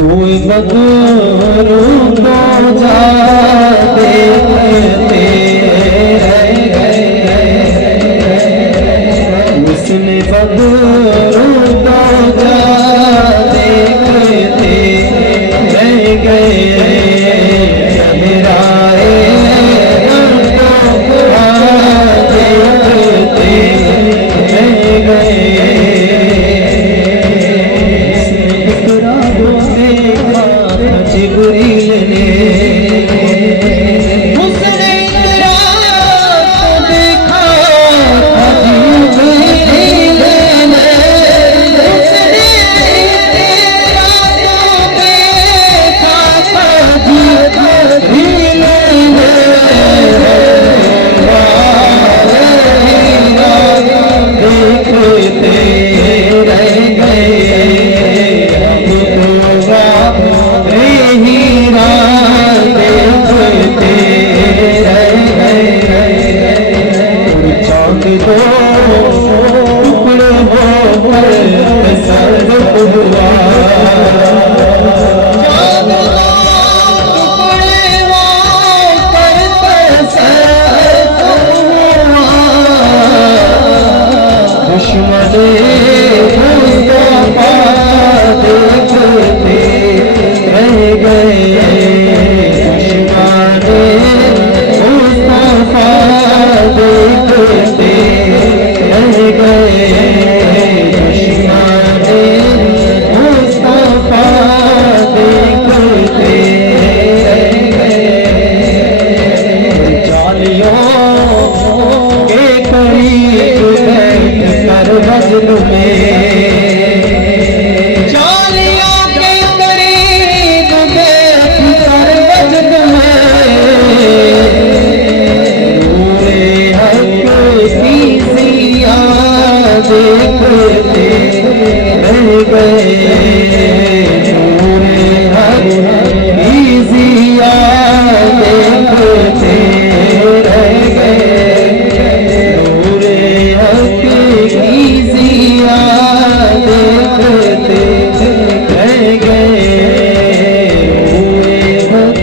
कोई बदरू तो जाते रह गए, उसने बदरू तो जाते रह गए। चेहराए जिब्रील ने उसने रात देखा था, जिब्रील ने उसने रात देखा था, जिब्रील ने देखते रह गए। टुकड़े होकर सर्द हुआ, दुश्मन देखते रह गए, मुस्तफा देखते रह गए, मुस्तफा देखते रह गए। जालियों के करीब बैठ कर वजन में, जालियों के करीब बैठ कर वजन में, पूरे हक की सिया देखते रह गए, पूरे हक की सिया देखते रह गए, पूरे हक की सिया देखते रह गए, पूरे हक